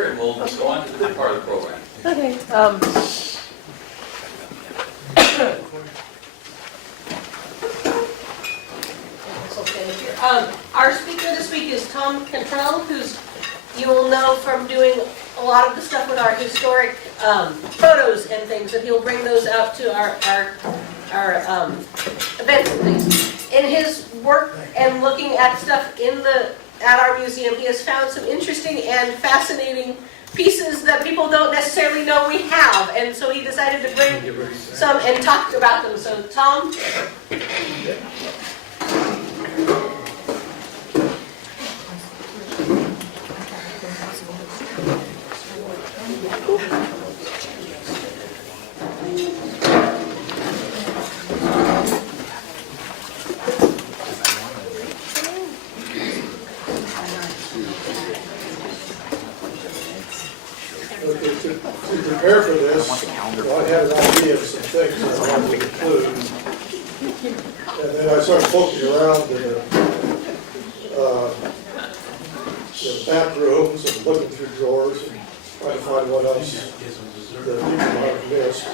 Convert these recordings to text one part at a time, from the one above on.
picture and we'll go on to the good part of the program. Okay. Our speaker this week is Tom Cantrell, who's you will know from doing a lot of the stuff with our historic photos and things, and he'll bring those out to our events and things. In his work and looking at stuff at our museum, he has found some interesting and fascinating pieces that people don't necessarily know we have, and so he decided to bring some and talk about them. So, Tom? To prepare for this, I had an idea of some things I wanted to include. And then I started poking around in the back rooms and looking through drawers and trying to find what else that people might have missed.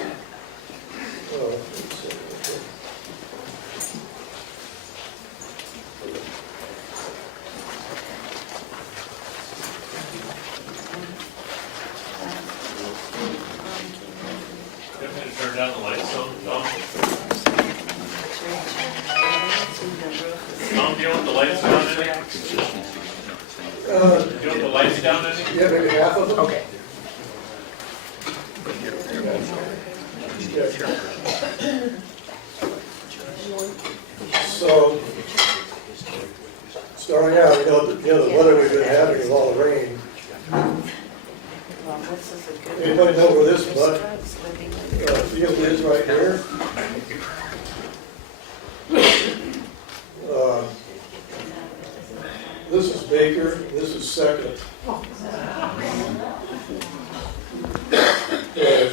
Turn down the lights, Tom. Tom, do you want the lights down any? Do you want the lights down any? Yeah, maybe half of them? Okay. So, starting out, the weather we've been having is all the rain. Anybody know where this field is right here? This is Baker, this is Second. The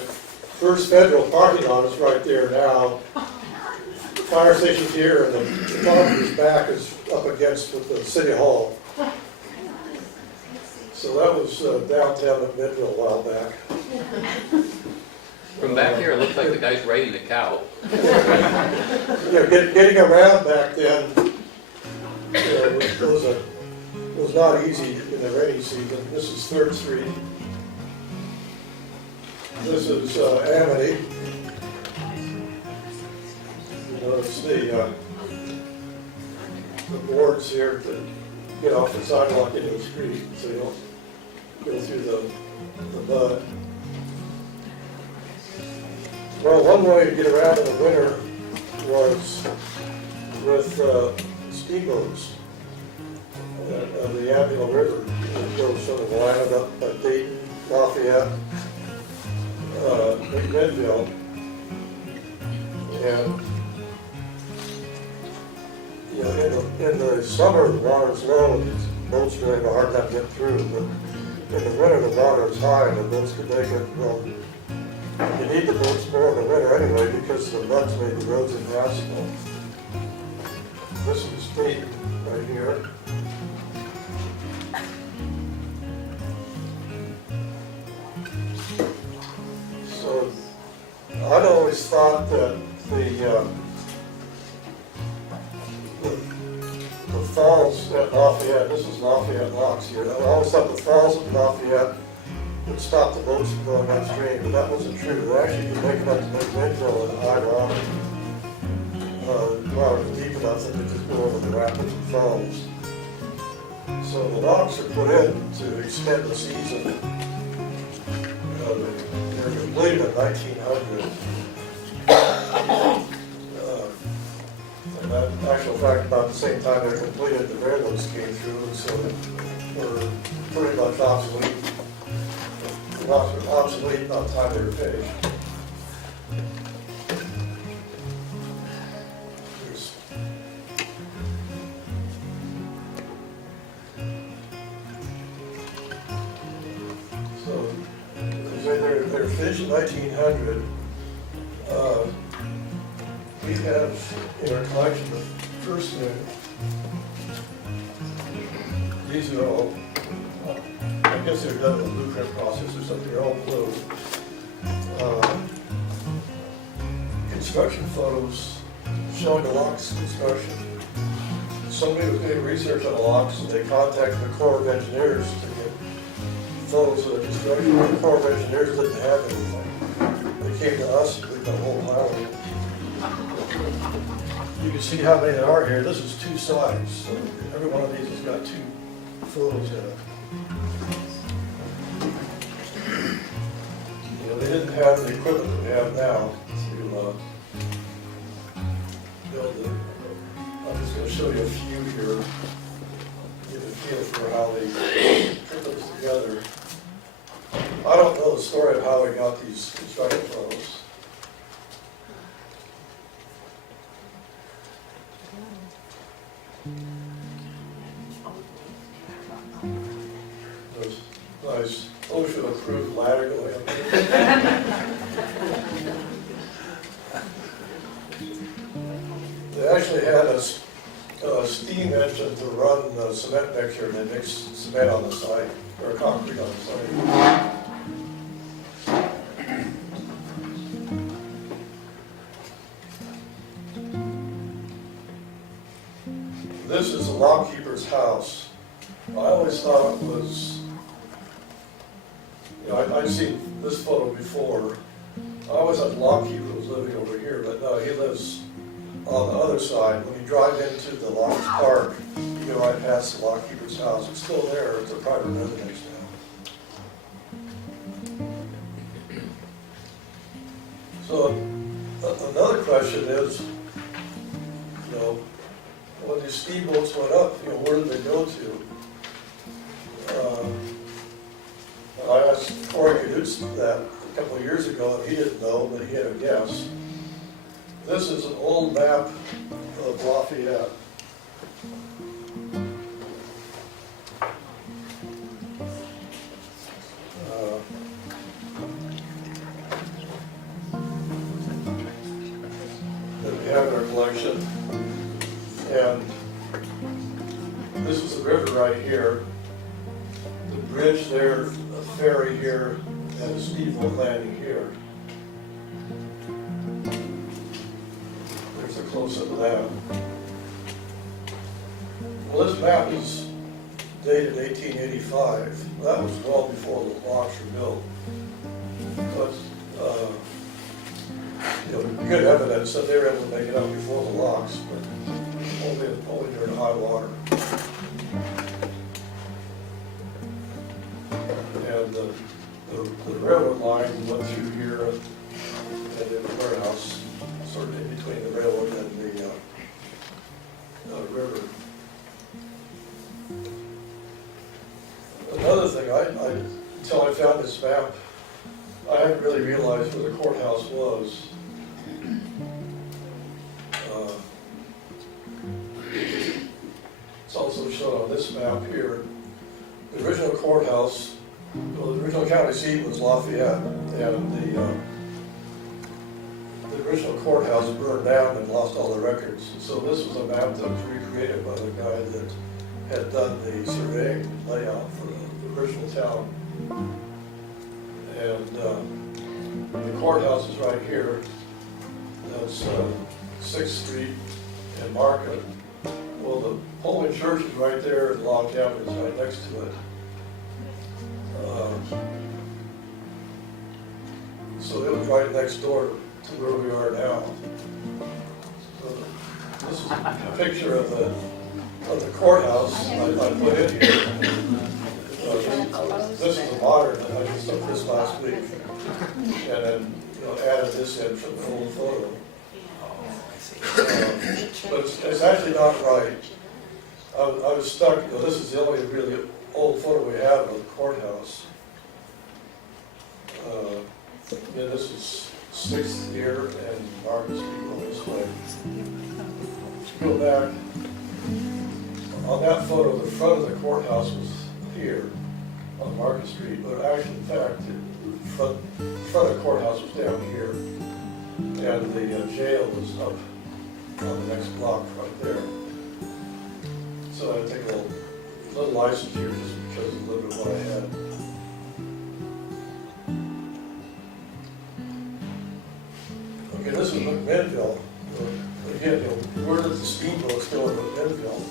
First Federal parking lot is right there now. The fire station's here, and the property's back is up against with the City Hall. So that was downtown McMinnville a while back. From back here, it looks like the guy's riding a cow. Yeah, getting around back then was not easy in the rainy season. This is 3rd Street. This is Amity. You notice the boards here to get off the sidewalk into the street so you don't go through the mud. Well, one way to get around in the winter was with speedboats of the Yamhill River. It goes sort of lined up by Dayton, Lafayette, McMinnville, and in the summer the water's low and boats really have a hard time getting through, but in the winter the water is high and the boats can make it. Well, you need the boats more in the winter anyway because the mud's made the roads impassable. This is Dayton right here. So I'd always thought that the falls at Lafayette, this is Lafayette Locks here, I always thought the falls at Lafayette would stop the boats from going upstream, but that wasn't true. They actually could make it up to McMinnville in high water. The water was deep enough that they just go over the rapids and falls. So the locks are put in to extend the season. They were completed in 1900. And that, in actual fact, about the same time they completed, the railroads came through, and so they were pretty much obsolete. Obsolete by the time they were finished. So they're finished in 1900. We have in our collection the first one. These are all guess they're done with the blueprint process or something, they're all blue. Construction photos showing the locks construction. Somebody was doing research on the locks, and they contacted the Corps of Engineers to get photos of the construction. The Corps of Engineers didn't have anything. They came to us, and we got a whole pile of them. You can see how many there are here. This is two sides, so every one of these has got two photos in it. You know, they didn't have the equipment that we have now to build it. I'm just going to show you a few here, get a feel for how they put those together. I don't know the story of how we got these construction photos. There's a nice OSHA-approved ladder going up there. They actually had a steam engine to run the cement mixture, and they mixed cement on the site, or concrete on the site. This is the lock keeper's house. I always thought it was, you know, I'd seen this photo before. I always thought the lock keeper was living over here, but no, he lives on the other side. When you drive into the Locks Park, you go right past the lock keeper's house. It's still there. It's a private residence now. So another question is, you know, when these steamboats went up, you know, where did they go to? I asked Corey Cadutz that a couple of years ago, and he didn't know, but he had a guess. This is an old map of Lafayette. That we have in our collection. And this is the river right here. The bridge there, a ferry here, and a steamboat landing here. There's a close-up of that. Well, this map is dated 1885. That was well before the locks were built. But, you know, good evidence that they were able to make it up before the locks, but only during high water. And the railroad line went through here, and then the warehouse, sort of in between the railroad and the river. Another thing, until I found this map, I hadn't really realized where the courthouse was. It's also shown on this map here. The original courthouse, well, the original county seat was Lafayette, and the original courthouse burned down and lost all the records. So this was a map that was recreated by the guy that had done the surveying layout for the original town. And the courthouse is right here. That's 6th Street and Market. Well, the Holy Church is right there, and Log Cabin is right next to it. So it was right next door to where we are now. So this is a picture of the courthouse I put in here. This is a modern, I just took this last week, and then added this in from the old photo. But it's actually not right. I was stuck, this is the only really old photo we have of the courthouse. Yeah, this is 6th here and Market Street going this way. Go back. On that photo, the front of the courthouse was here on Market Street, but actually, in fact, the front of the courthouse was down here, and the jail was up on the next block right there. So I take a little license here just because of a little bit of what I had. McMinnville. Again, where did the steamboats go in McMinnville?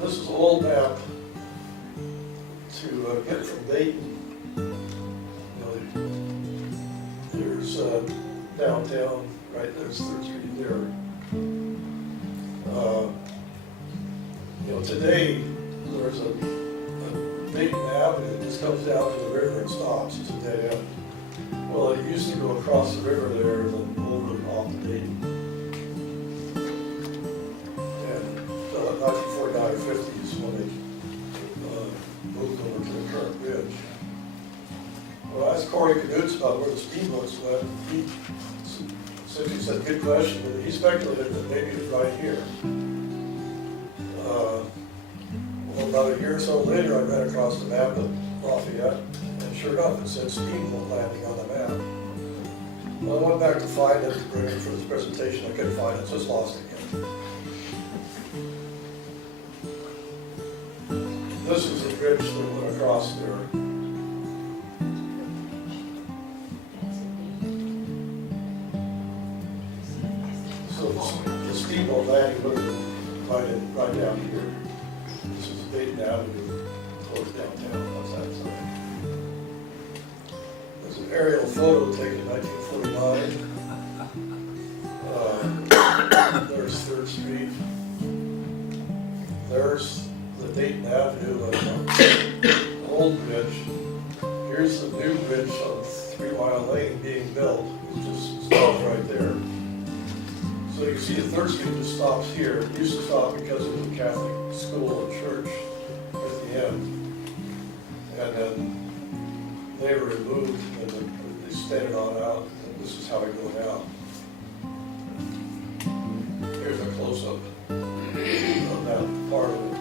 This is an old map to get from Dayton. There's downtown, right, there's 3rd Street there. Today, there's a Dayton Avenue that just comes down to the river and stops. It's a dead end. Well, it used to go across the river there and then over and off to Dayton. And 1949 or 50s when they moved over to the current bridge. Well, I asked Corey Knudsen about where the steamboats went. He said, good question, but he speculated that maybe it's right here. Well, about a year or so later, I ran across the map of Lafayette, and sure enough, it said steamboat landing on the map. Well, I went back to find it to bring it for this presentation. I couldn't find it, so it's lost again. This is a bridge that went across there. The steamboat landing would have been right down here. This is Dayton Avenue, close downtown, that's that side. There's an aerial photo taken in 1949. There's 3rd Street. There's the Dayton Avenue, old bridge. Here's the new bridge on 3 Mile Lane being built. It just stops right there. So you can see the 3rd Street just stops here. It used to stop because of the Catholic school and church at the end. And then they were removed and they extended on out, and this is how it goes out. Here's a close-up of that part of it.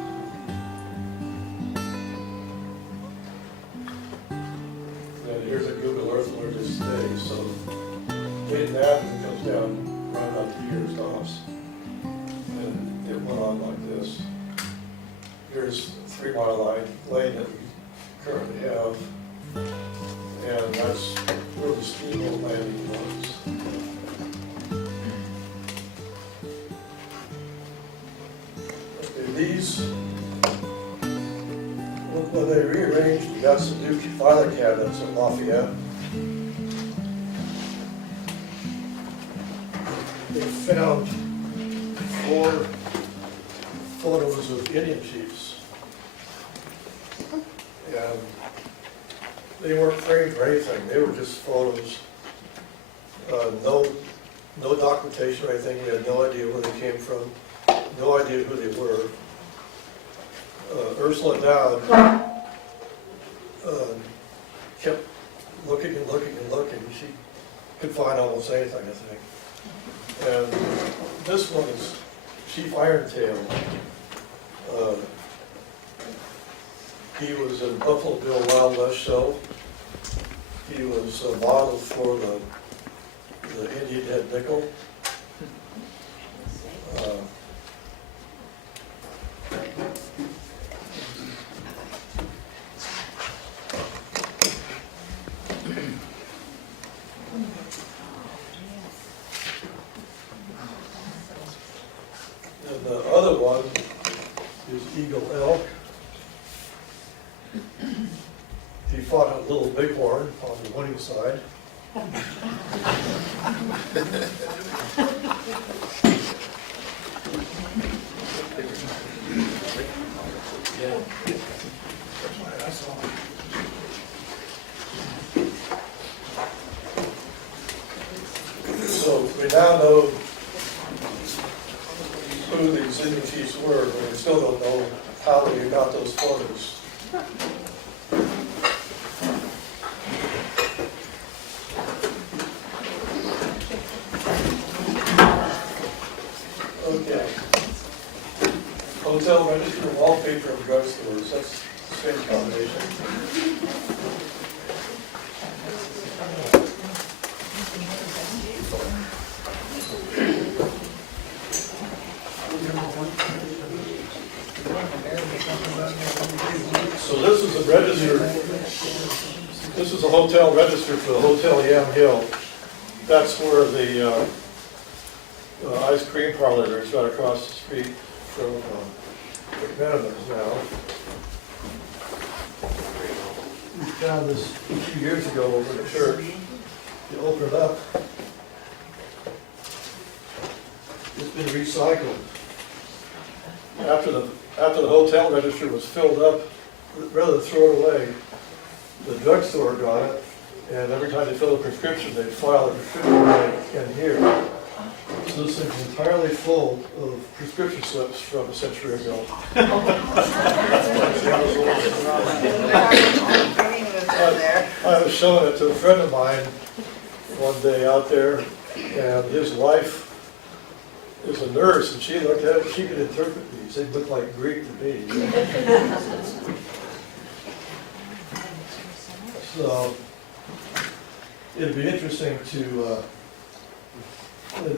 And here's a Google Earth where it is today. So Dayton Avenue comes down right about here, stops, and it went on like this. Here's 3 Mile Lane that we currently have, and that's where the steamboat landing was. Okay, these, when they rearranged, we got some new filing cabinets in Lafayette. They found 4 photos of Indian chiefs. And they weren't framed or anything, they were just photos. No documentation or anything, we had no idea where they came from, no idea who they were. Ursula Dowd kept looking and looking and looking. She could find almost anything, I think. And this one is Chief Irontail. He was in Buffalo Bill Wild West show. He was a model for the Indian head nickel. And the other one is Eagle Elk. He fought a little bighorn on the winning side. So we now know who these Indian chiefs were, but we still don't know how they got those photos. Okay. Hotel, Registry, Wallpaper, and drugstores. That's a strange combination. So this is a register This is a hotel register for the Hotel Yamhill. That's where the ice cream parlor is, right across the street from McMinnville now. We found this a few years ago over the church. You open it up, it's been recycled. After the hotel register was filled up, rather than throw it away, the drugstore got it, and every time they fill a prescription, they'd file a prescription right in here. So this thing's entirely full of prescription slips from a century ago. I was showing it to a friend of mine one day out there, and his wife is a nurse, and she looked at it, she could interpret these. They looked like Greek to me. So, it'd be interesting to,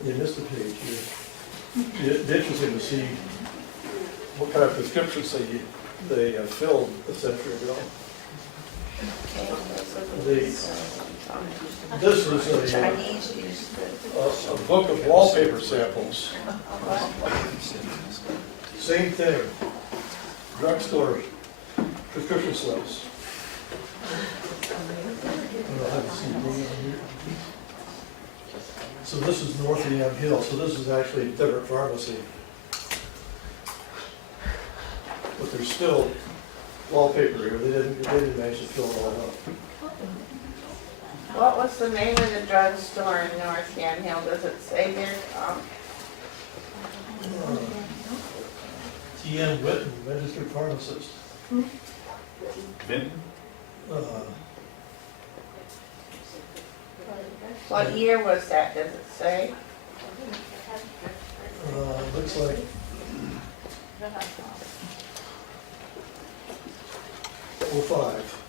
you missed a page here. It'd be interesting to see what kind of prescriptions they filled a century ago. This was a book of wallpaper samples. Same thing, drugstore prescription slips. So this is north of Yamhill, so this is actually a different pharmacy. But there's still wallpaper here, they didn't manage to fill it all up. What was the name of the drugstore in North Yamhill? Does it say there, Tom? T.N. Whitten, registered pharmacist. Vinton? What year was that, does it say? Looks like 05.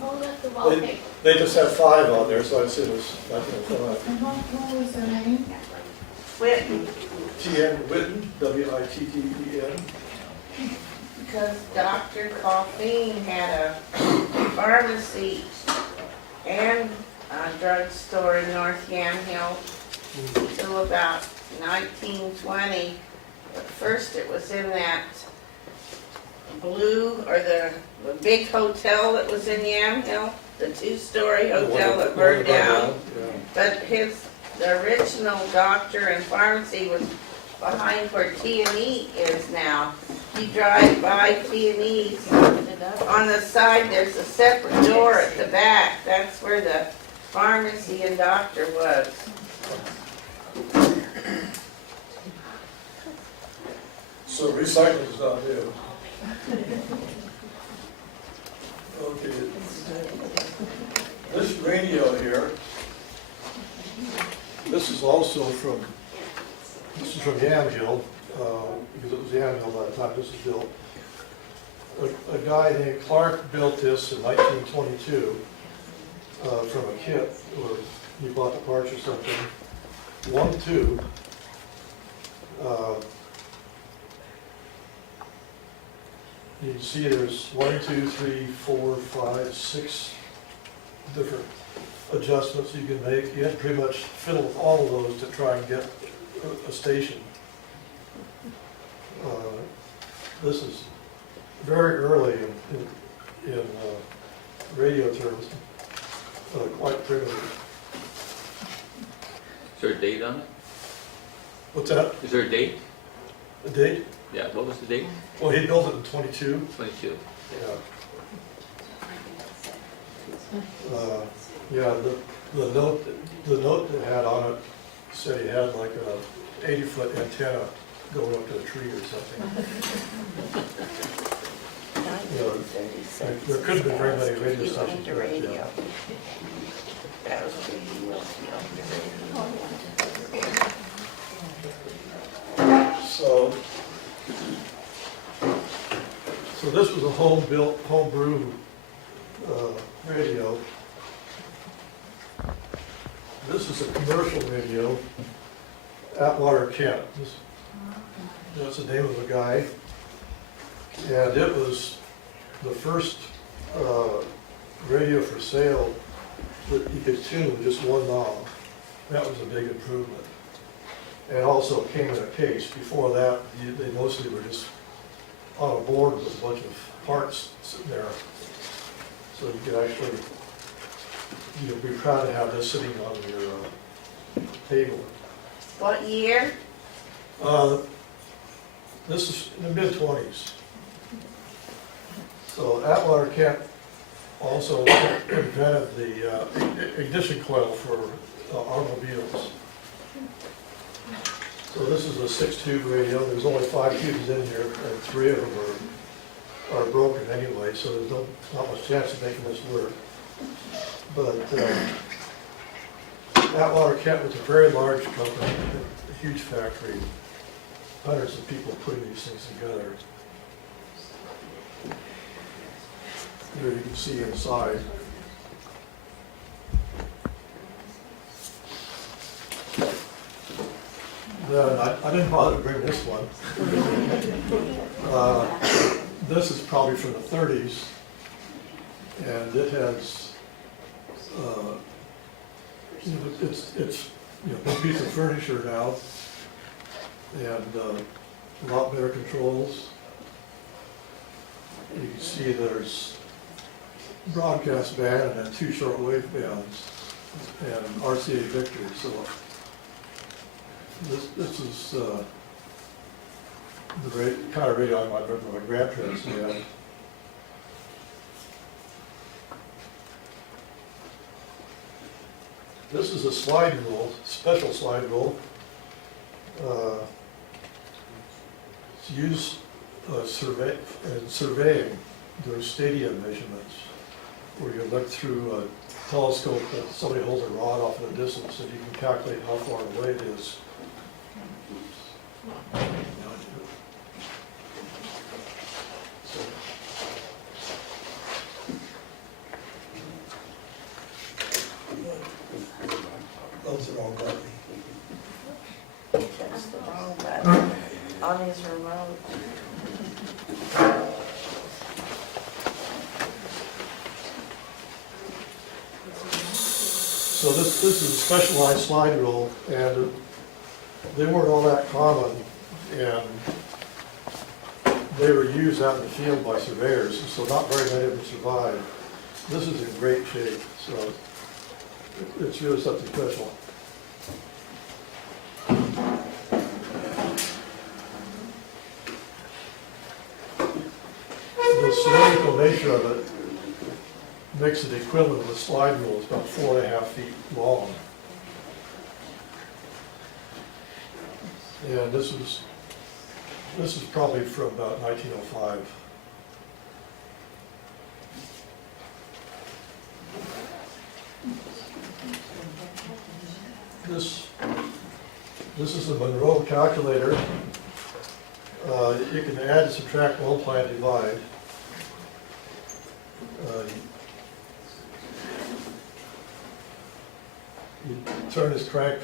Hold up the wallpaper. They just have 5 on there, so I assume it's 1905. What was the name? Whitten. T.N. Whitten, W-I-T-T-E-N. Because Dr. Coffeen had a pharmacy and a drugstore in North Yamhill until about 1920. But first it was in that blue, or the big hotel that was in Yamhill, the 2-story hotel that burned down. But the original doctor and pharmacy was behind where T&E is now. You drive by T&E's, on the side there's a separate door at the back. That's where the pharmacy and doctor was. So recycling is not new. Okay. This radio here, this is also from Yamhill, because it was Yamhill by the time this was built. A guy named Clark built this in 1922 from a kit, or he bought the parts or something. 1 tube. You can see there's 1, 2, 3, 4, 5, 6 different adjustments you can make. You have to pretty much fiddle with all of those to try and get a station. This is very early in radio terms, quite primitive. Is there a date on it? What's that? Is there a date? The date? Yeah, what was the date? Well, he built it in 22. 22. Yeah. Yeah, the note that had on it said he had like a 80-foot antenna going up to a tree or something. You know, there couldn't have been very many radio stations back then. So this was a homebrew radio. This is a commercial radio, Atwater, Kent. That's the name of the guy. And it was the first radio for sale that you could tune with just one knob. That was a big improvement. And also it came in a case. Before that, they mostly were just on a board with a bunch of parts sitting there. So you could actually, you'd be proud to have this sitting on your table. What year? This is in the mid-20s. So Atwater Kent also invented the ignition coil for automobiles. So this is a 6-tube radio. There's only 5 tubes in here, and 3 of them are broken anyway, so there's not much chance of making this work. But Atwater Kent was a very large company, a huge factory, hundreds of people putting these things together. Here you can see inside. Then I didn't bother to bring this one. This is probably from the 30s, and it has, it's a big piece of furniture now, and a lot better controls. You can see there's broadcast band and then 2 shortwave bands and RCA Victor. So this is the kind of radio I might remember my grandparents had. This is a slide rule, special slide rule. It's used in surveying, doing stadium measurements, where you look through a telescope that somebody holds a rod off in the distance and you can calculate how far away it is. Those are all got me. That's the wrong button on his remote. So this is a specialized slide rule, and they weren't all that common, and they were used out in the field by surveyors, so not very many of them survived. This is in great shape, so it's really something special. The cylindrical nature of it makes it equivalent of a slide rule. It's about 4.5 feet long. And this is probably from about 1905. This is the Parole Calculator. You can add, subtract, multiply, and divide. You turn this crank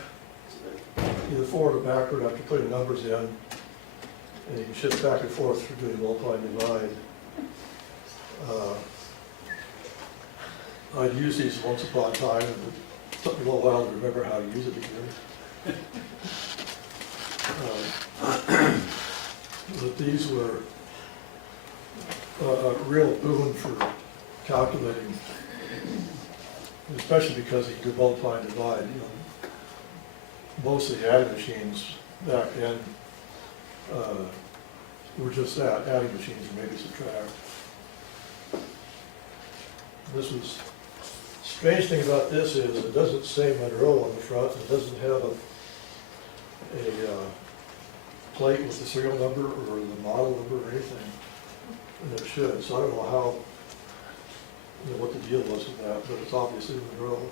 either forward or backward after putting numbers in, and you can shift back and forth through doing multiply and divide. I'd used these once upon a time, and it took me a little while to remember how to use it again. But these were a real boon for calculating, especially because you could multiply and divide. Most of the adding machines back then were just that, adding machines and maybe subtract. Strange thing about this is it doesn't say Monroe on the front. It doesn't have a plate with the serial number or the model number or anything, and it should. So I don't know how, what the deal was with that, but it's obviously Monroe.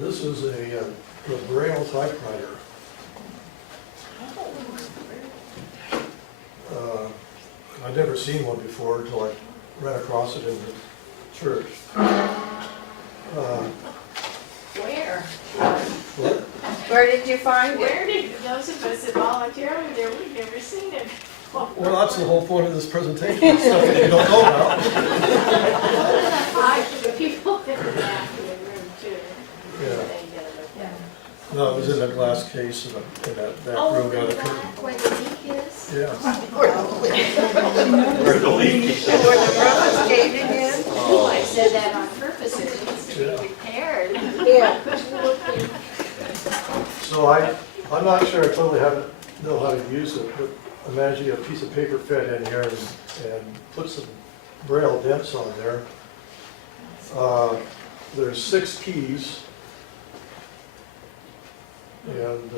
This is a Braille typewriter. I'd never seen one before until I ran across it in the church. Where? What? Where did you find it? Where did those of us that volunteer over there, we've never seen it. Well, that's the whole point of this presentation, stuff that you don't know about. The people in the back of the room too. Yeah. They get it, yeah. No, it was in a glass case in that room down the curtain. Where the leak is? Yeah. Where the rubber's caving in? Oh, I said that on purpose, it needs to Yeah. be repaired. Yeah. So I'm not sure I totally know how to use it, but imagine a piece of paper fed in here and put some braille dents on there. There's 6 keys, and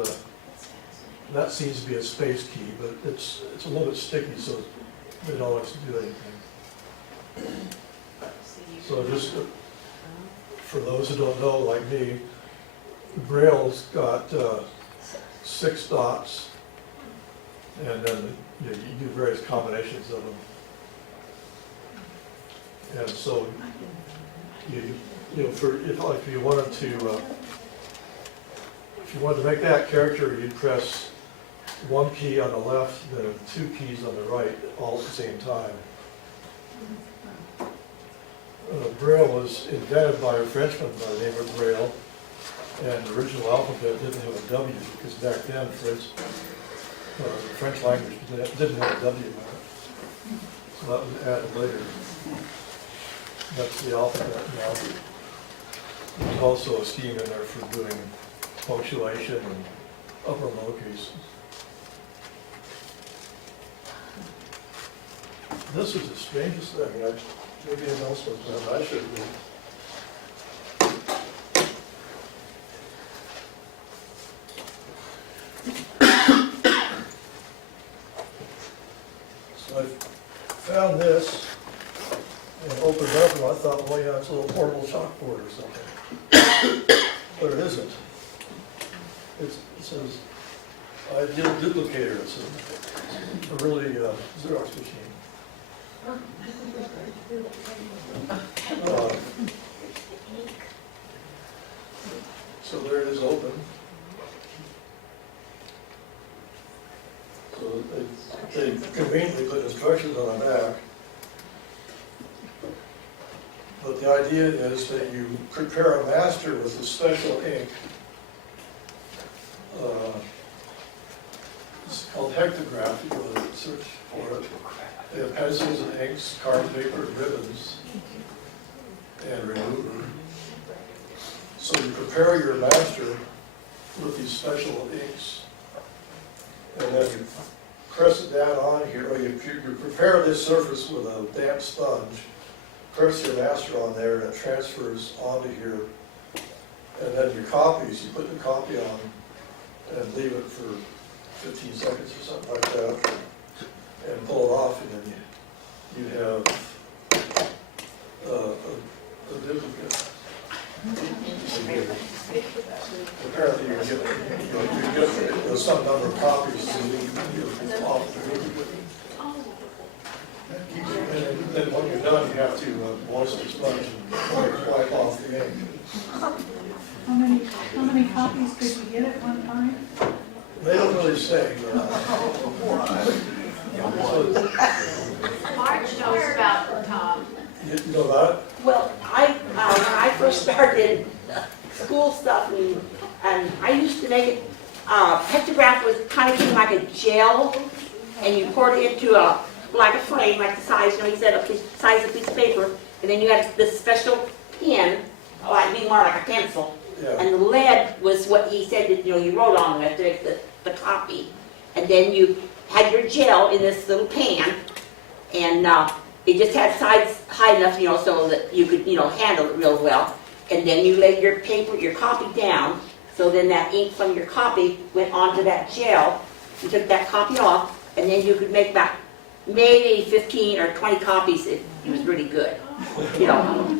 that seems to be a space key, but it's a little bit sticky, so it don't always do anything. So just for those who don't know, like me, Braille's got 6 dots, and then you do various combinations of them. And so if you wanted to make that character, you'd press 1 key on the left, then 2 keys on the right, all at the same time. Braille was invented by a Frenchman by the name of Braille, and the original alphabet didn't have a W, because back then the French language didn't have a W in it. So that was added later. That's the alphabet now. There's also a scheme in there for doing punctuation and upper lowercase. This is the strangest thing. Maybe announcements, but I should be. So I found this and opened it up, and I thought, well, yeah, it's a little portable chalkboard or something. But it isn't. It says ideal duplicator. It's a really Xerox machine. So there it is, open. So they conveniently put instructions on the back. But the idea is that you prepare a master with a special ink. It's called hectograph. You go to search for it. They have pencils and inks, card paper, ribbons, and remover. So you prepare your master with these special inks, and then you press it down on here, or you prepare this surface with a damp sponge, press your master on there, and it transfers onto here, and then your copies, you put the copy on and leave it for 15 seconds or something like that, and pull it off, and then you have a duplicate. Apparently you get some number of copies, so you off the duplicate. And then when you're done, you have to moisten the sponge and wipe off the ink. How many copies could you get at one time? They don't really say. Marge knows about the Tom. You know about it? Well, when I first started school stuff, and I used to make it, pictograph was kind of like a gel, and you poured it into like a frame, like the size, he said, the size of a piece of paper, and then you had this special pen, like being more like a pencil, Yeah. and the lead was what he said that, you wrote on with the copy, and then you had your gel in this little pan, and it just had sides high enough, so that you could, handle it real well. And then you laid your paper, your copy down, so then that ink from your copy went onto that gel. You took that copy off, and then you could make about maybe 15 or 20 copies if it was really good.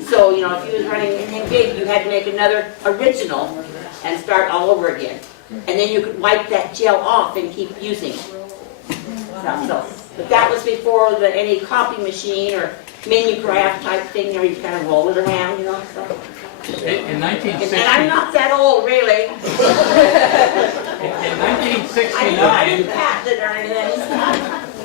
So, if you was running anything big, you had to make another original and start all over again. And then you could wipe that gel off and keep using it. So But that was before any copy machine or mimeograph type thing, where you kind of roll it around, you know, so. In And I'm 1960, not that old, really. in I 1969, didn't patent it or anything.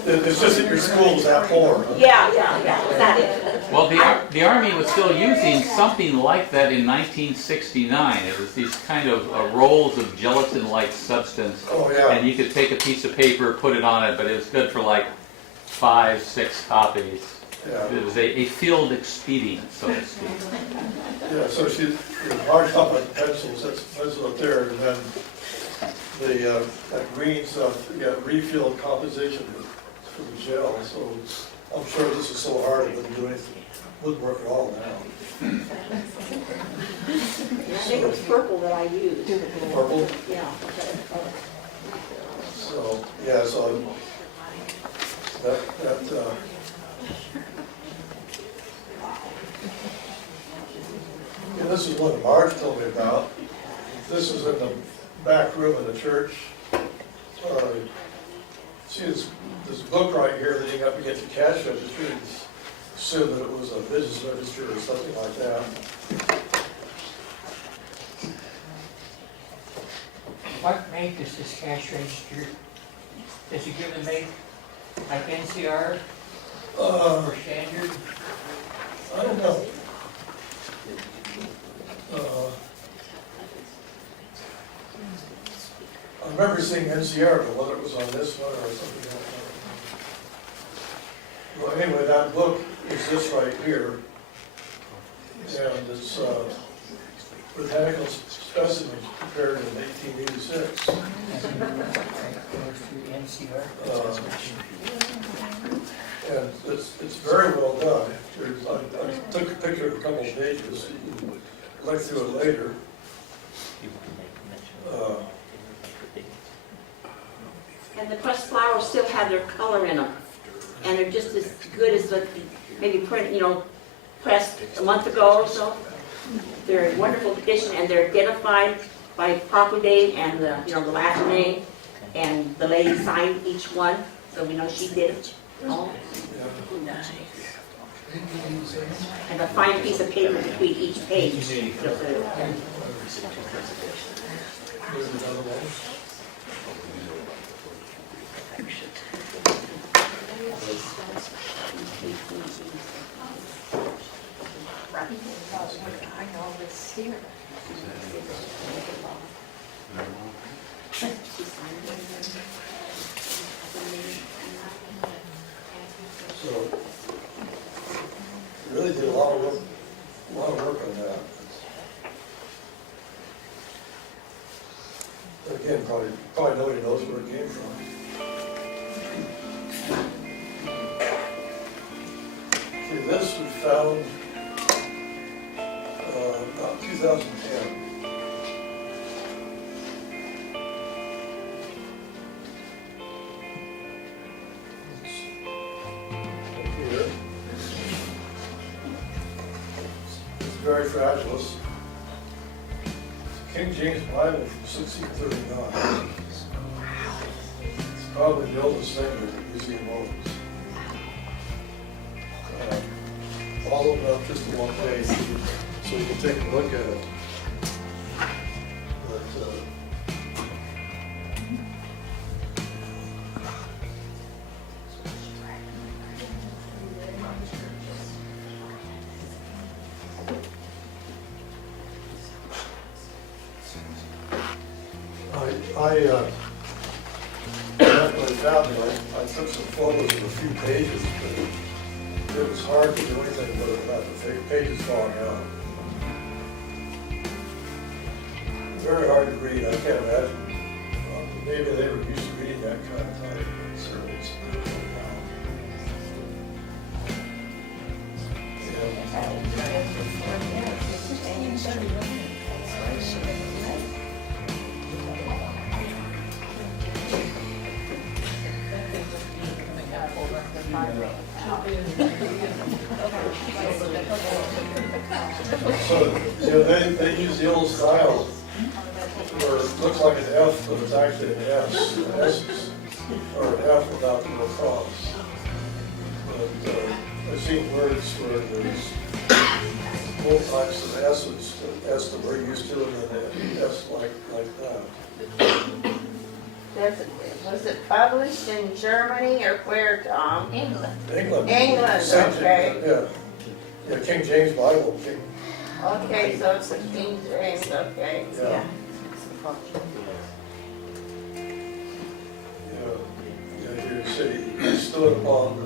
It's just that your school was that poor. Yeah, that is. well, the Army was still using something like that in 1969. It was these kind of rolls of gelatin-like substance. Oh, yeah. And you could take a piece of paper, put it on it, but it was good for like 5, 6 copies. Yeah. It was a field expedient, so to speak. Yeah, so she, hard copy pencils, that's up there, and then that green stuff, you got refilled composition for the gel, so I'm sure this is so hard it wouldn't do anything, wouldn't work at all now. I think it was purple that I used. Purple, Yeah. so, yeah, so that, yeah, this is one Marge told me about. This is in the back room of the church. See this book right here that you got to get the cash register. Assume that it was a business register or something like that. What make is this cash register? Is it given make like NCR or standard? I don't know. I remember seeing NCR, but whether it was on this one or something else. Well, anyway, that book is this right here. And it's botanical specimens prepared in 1886. NCR. And it's very well done. I took a picture of a couple of pages. You can look through it later. And the pressed flowers still have their color in them. And they're just as good as like maybe pressed a month ago or so. They're in wonderful condition and they're identified by proper date and the last name. And the lady signed each one, so we know she did it. Oh. And a fine piece of paper between each page. I know this here. So, we really did a lot of work on that. But again, probably nobody knows where it came from. Okay, this we found about 2010. Very fragile. It's King James Bible from 1639. It's probably the oldest thing that the museum owns. I'll open up just the one page so you can take a look at it. But, that's what I found. I took some photos of a few pages, but it was hard to do anything with it without the pages falling out. Very hard to read. I can't imagine. Maybe they were used to reading that kind of type, but certainly it's So, they use the old style where it looks like an F, but it's actually an S. An S is, or an F without the cross. But I've seen words where there's both types of S's, the S that we're used to, and then the S like that. Was it published in Germany or where, Tom? England. England. England, Saint- okay. Yeah, King James Bible. Okay, so it's the King James, okay. Yeah. Yeah, you say, he stood upon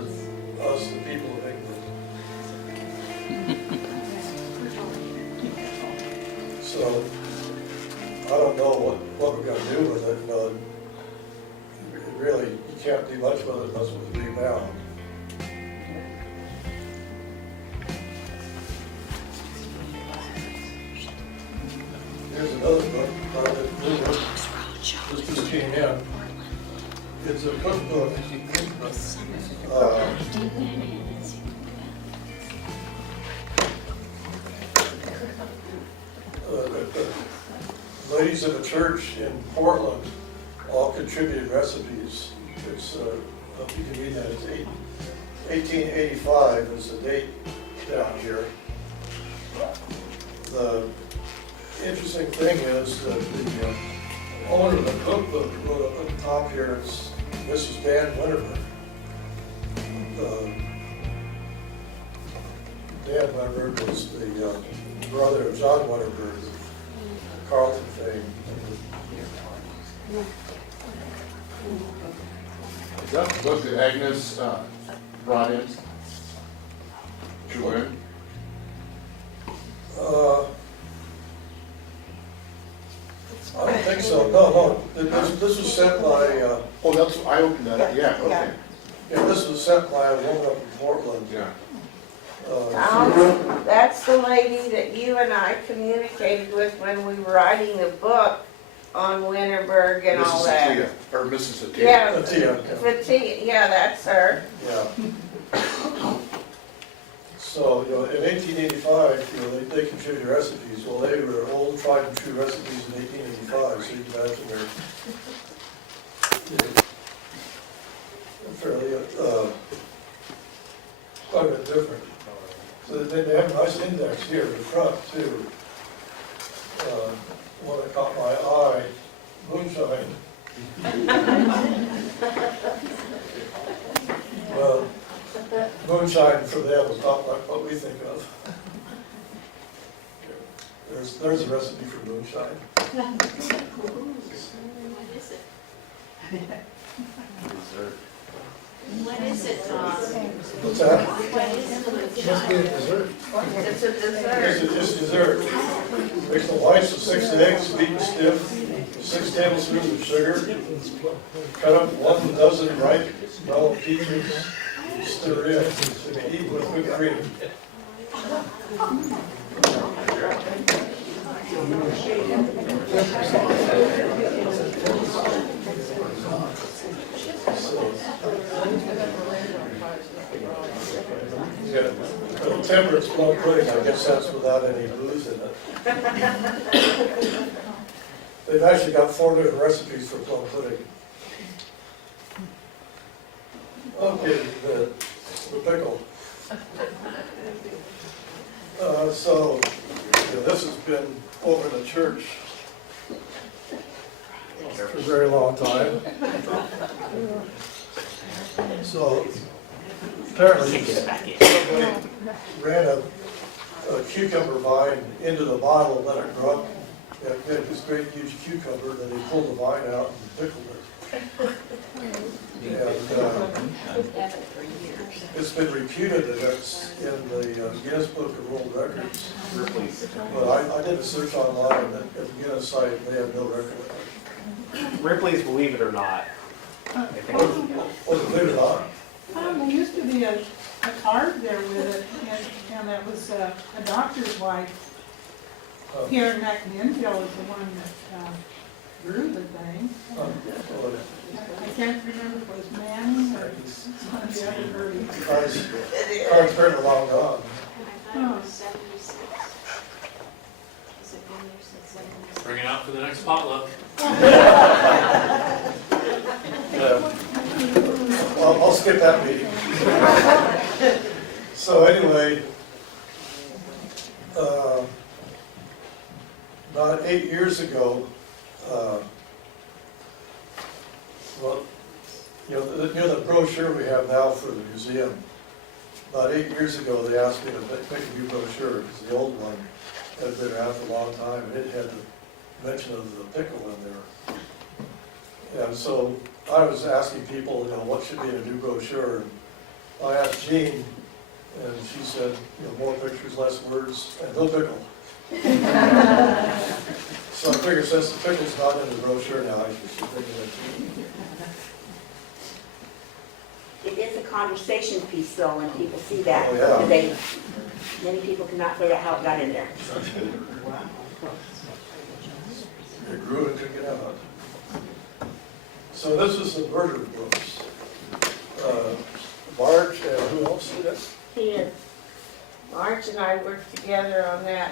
us, the people of England. So, I don't know what we're gonna do with it, but really, you can't do much with it unless it's rebound. Here's another book, this just came in. It's a cookbook. Ladies in the church in Portland all contributed recipes. It's, you can read that, it's 1885 is the date down here. The interesting thing is that the owner of the cookbook wrote up at the top here, it's Mrs. Dan Winterberg. Dan Winterberg was the brother of John Winterberg, Carlton fame. Is that the book that Agnes brought in to learn? I don't think so. No. This was sent by, Oh, that's, I opened that up, yeah, okay. yeah, this was sent by a woman up in Portland. Yeah. Tom, that's the lady that you and I communicated with when we were writing the book on Winterberg and all Mrs. that. Attia, or Mrs. Attia. Yeah, Attia. Fatigue, yeah, that's her. Yeah. So, in 1885, they contributed recipes. Well, they were old, tried and true recipes in 1885, so you can imagine they're fairly, quite a bit different. So they have a nice index here in the front, too. One that caught my eye, moonshine. Well, moonshine for them is not like what we think of. There's a recipe for moonshine. What is it, Tom? What's that? What is it? Must be a dessert. It's a dessert. It's dessert. Mix the whites of 6 eggs, beaten stiff, 6 tablespoons of sugar, cut up 1 dozen ripe melon peaches, stir in, and eat with whipped cream. Yeah, temperance plum pudding, I guess that's without any booze in it. They've actually got 4 different recipes for plum pudding. Okay, the pickle. So, this has been over in the church for a very long time. So, apparently, somebody ran a cucumber vine into the bottle, let it grow. They had this great huge cucumber, then they pulled the vine out and pickled it. And it's been reputed that it's in the Guinness Book of World Records. But I did a search online, and at the Guinness site, they have no record of it. Ripley's Believe It or Not. Oh, believe it or not? There used to be a card there with it, and it was a doctor's wife. Here in McMinnville is the one that grew the thing. I can't remember if it was Manning or one of the other birdies. Card's pretty long gone. I thought it was 76. Is it Bring it out for the next potluck. Well, I'll skip that meeting. So anyway, about 8 years ago, well, you know the brochure we have now for the museum. About 8 years ago, they asked me to make a new brochure because the old one had been around for a long time and it had the mention of the pickle in there. And so I was asking people, what should be in a new brochure. And I asked Jean, and she said, more pictures, less words, and no pickle. So I figured since the pickle's not in the brochure now, I should bring it in. It is a conversation piece though, when people see that. Oh, yeah. Because many people cannot figure out how it got in there. It grew and took it out. So this is the murder books. Marge and who else did it? He is. Marge and I worked together on that.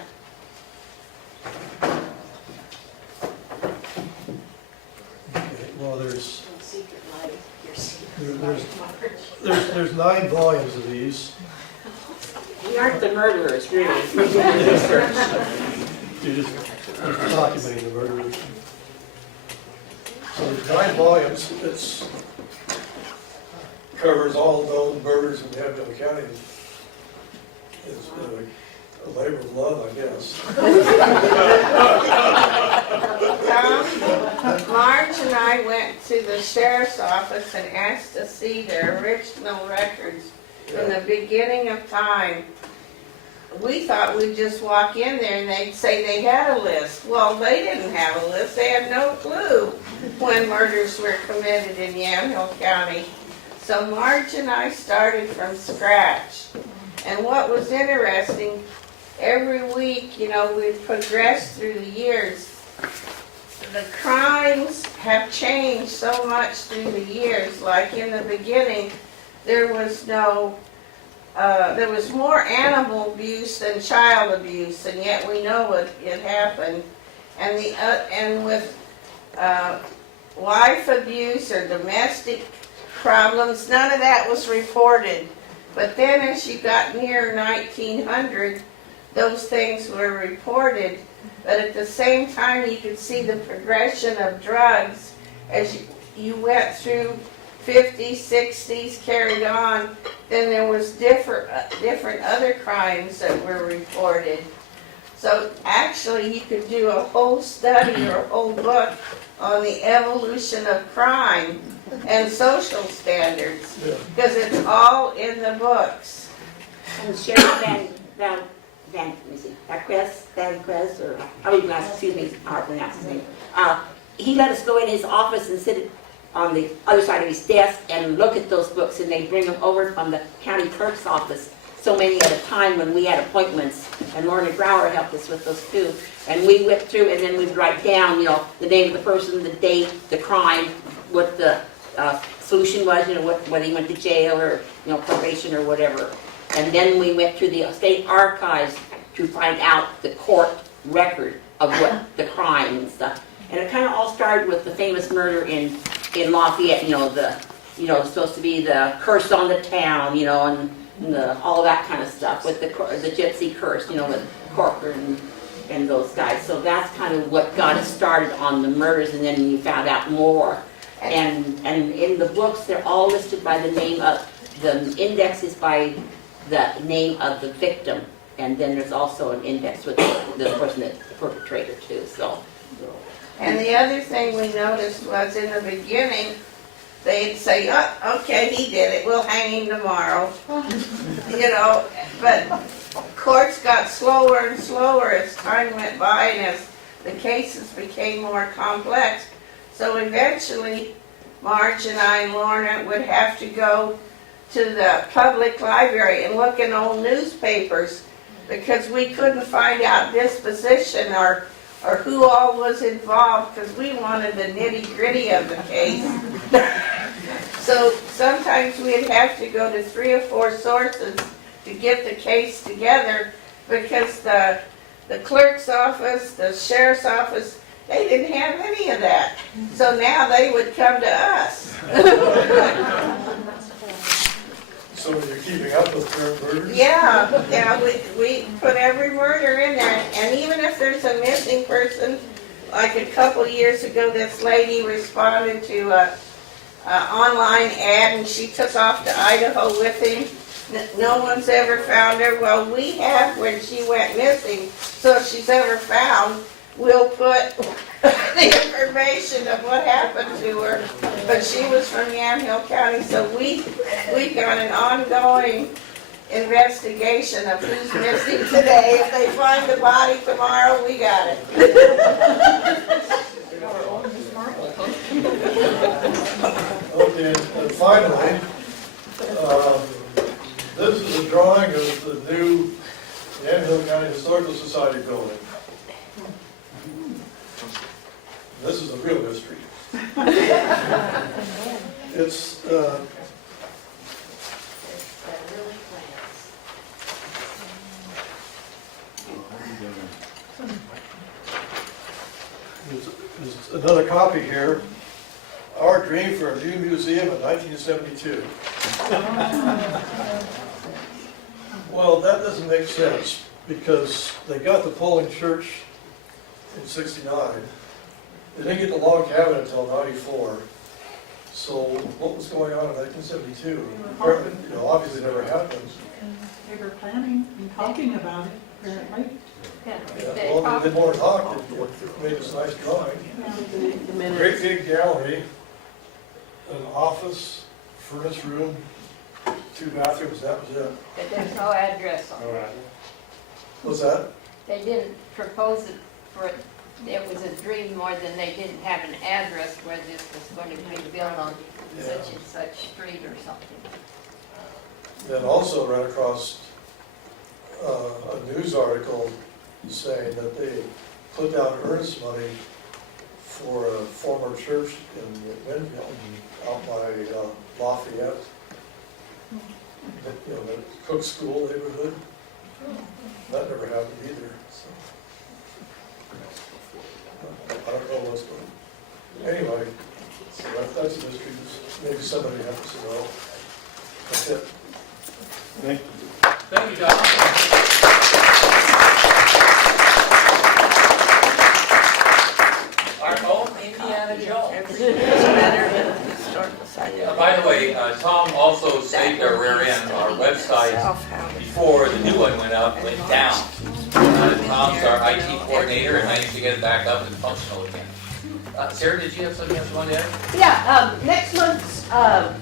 Okay, well, there's Secret life, your secret There's- there's 9 volumes of these. We aren't the murderers, really. You're just documenting the murder. So there's 9 volumes. It covers all known murders in Yamhill County. It's a labor of love, I guess. Marge and I went to the sheriff's office and asked to see their original records from the beginning of time. We thought we'd just walk in there and they'd say they had a list. Well, they didn't have a list. They had no clue when murders were committed in Yamhill County. So Marge and I started from scratch. And what was interesting, every week, we'd progress through the years. The crimes have changed so much through the years. Like in the beginning, there was more animal abuse than child abuse, and yet we know it happened. And with wife abuse or domestic problems, none of that was reported. But then as you got near 1900, those things were reported. But at the same time, you could see the progression of drugs as you went through 50s, 60s, carried on. Then there was different other crimes that were reported. So actually, you could do a whole study or a whole book on the evolution of crime and social standards, because it's all in the books. And Sheriff Vanquez, or how do you pronounce, excuse me, how to pronounce his name. He let us go in his office and sit on the other side of his desk and look at those books, and they bring them over from the county clerk's office, so many at a time when we had appointments, and Lorna Grauer helped us with those too. And we went through, and then we'd write down, the name of the person, the date, the crime, what the solution was, whether he went to jail or, probation or whatever. And then we went through the state archives to find out the court record of what the crime and stuff. And it kind of all started with the famous murder in Lafayette, supposed to be the curse on the town, and all that kind of stuff with the gypsy curse, with Corker and those guys. So that's kind of what got us started on the murders, and then you found out more. And in the books, they're all listed by the name of, the index is by the name of the victim, and then there's also an index with the person that's the perpetrator too. And the other thing we noticed was in the beginning, they'd say, "Oh, okay, he did it. We'll hang him tomorrow." But courts got slower and slower as time went by and as the cases became more complex. So eventually, Marge and I and Lorna would have to go to the public library and look in old newspapers because we couldn't find out disposition or who all was involved, because we wanted the nitty-gritty of the case. So sometimes we'd have to go to 3 or 4 sources to get the case together, because the the clerk's office, the sheriff's office, they didn't have any of that. So now they would come to us. So you're keeping up with current murders? Yeah, we put every murder in there, and even if there's a missing person, like a couple years ago, this lady responded to a online ad, and she took off to Idaho with him. No one's ever found her. Well, we have when she went missing, so if she's ever found, we'll put the information of what happened to her. But she was from Yamhill County, so we've got an ongoing investigation of who's missing today. If they find the body tomorrow, we got it. Okay, and finally, this is a drawing of the new Yamhill County Historical Society building. This is a real mystery. It's, there's another copy here. Our dream for a new museum in 1972. Well, that doesn't make sense because they got the Poland church in '69. They didn't get the log cabin until '94. So what was going on in 1972? Obviously never happened. They were planning and talking about it, apparently. Yeah, well, they did more talk, they made this nice drawing. Great big gallery, an office, furnace room, 2 bathrooms, that was it. But there's no address on it. What's that? They didn't propose it for, it was a dream more than they didn't have an address where this was going to be built on such and such street or something. Then also right across a news article saying that they put down earnest money for a former church in McMinnville, out by Lafayette. The Cook School neighborhood. That never happened either. So. I don't know what's going on. Anyway, so that's a mystery. Maybe somebody has to know. That's it. Thank you. Thank you, John. Our own Indiana Jones. By the way, Tom also saved our rear end. Our website, before the new one went up, went down. Tom's our IT coordinator and managed to get it back up and functional again. Sarah, did you have something else you wanted to add? Yeah, next month's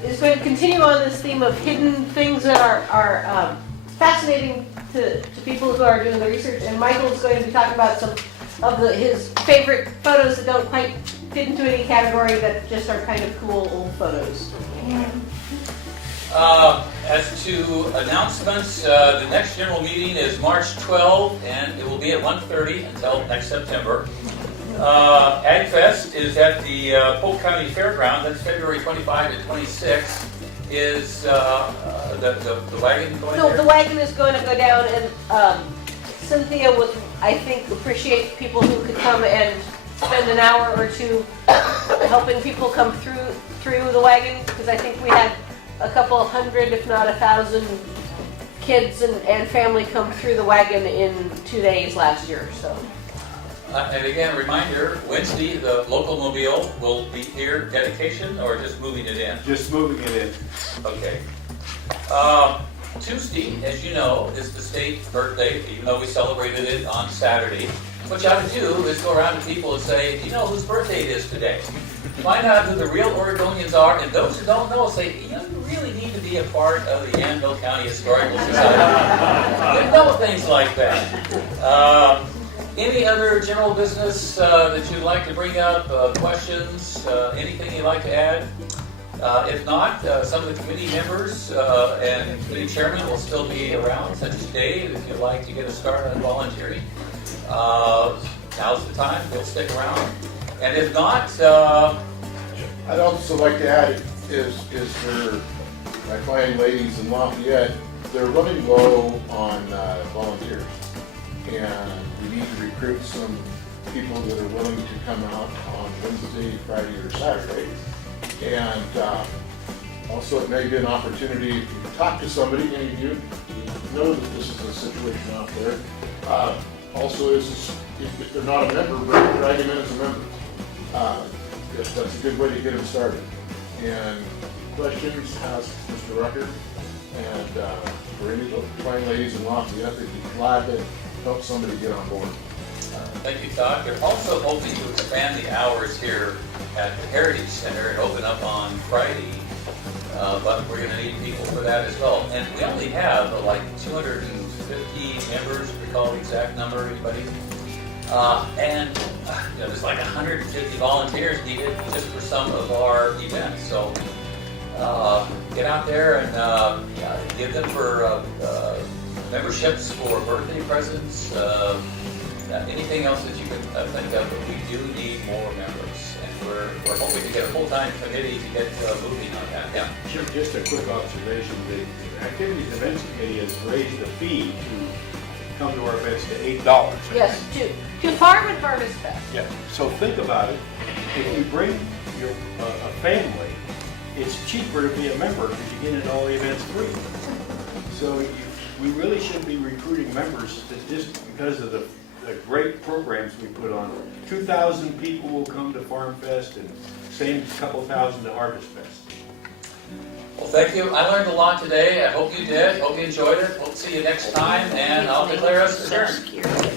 is going to continue on this theme of hidden things that are fascinating to people who are doing the research, and Michael's going to be talking about some of his favorite photos that don't quite fit into any category, that just are kind of cool old photos. As to announcements, the next general meeting is March 12, and it will be at 1:30 until next September. Ag Fest is at the Polk County Fairgrounds. That's February 25 and 26. Is the wagon going No, there? the wagon is going to go down, and Cynthia would, I think, appreciate people who could come and spend an hour or two helping people come through the wagon, because I think we had a couple hundred, if not 1,000, kids and family come through the wagon in 2 days last year. So. And again, reminder, Wednesday, the local mobile will be here, dedication, or just moving it in? Just moving it in. Okay. Tuesday, as you know, is the state birthday, even though we celebrated it on Saturday. What you ought to do is go around to people and say, do you know whose birthday it is today? Find out who the real Oregonians are, and those who don't know, say, you really need to be a part of the Yamhill County Historical Society. They know things like that. Any other general business that you'd like to bring up, questions, anything you'd like to add? If not, some of the committee members and committee chairmen will still be around, such as Dave, if you'd like to get a start on volunteering. Now's the time, they'll stick around. And if not, I'd also like to add is for my fine ladies in Lafayette, they're running low on volunteers. And we we need to recruit some people that are willing to come out on Wednesday, Friday, or Saturday. And also, it may be an opportunity if you talk to somebody, any of you know that this is a situation out there. Also, if they're not a member, drag them in as a member. That's a good way to get them started. And questions, ask Mr. Rucker. And for any of the fine ladies in Lafayette, they'd be glad to help somebody get on board. Thank you, Todd. They're also hoping to expand the hours here at the Heritage Center and open up on Friday. But we're gonna need people for that as well. And we only have like 250 members, recall the exact number, anybody? And there's like 150 volunteers needed just for some of our events. So get out there and give them for memberships for birthday presents, anything else that you can think of. But we do need more members, and we're hoping to get a full-time committee to get moving on that. Yeah. Sure, just a quick observation. The Activities and Events Committee has raised the fee to come to our events to $8. Yes, to Farm and Harvest Fest. Yeah, so think about it. If you bring your a family, it's cheaper to be a member because you get in all the events free. So we really should be recruiting members just because of the great programs we put on. 2,000 people will come to Farm Fest and same couple thousand to Harvest Fest. Well, thank you. I learned a lot today. I hope you did. Hope you enjoyed it. We'll see you next time, and I'll declare us adjourned.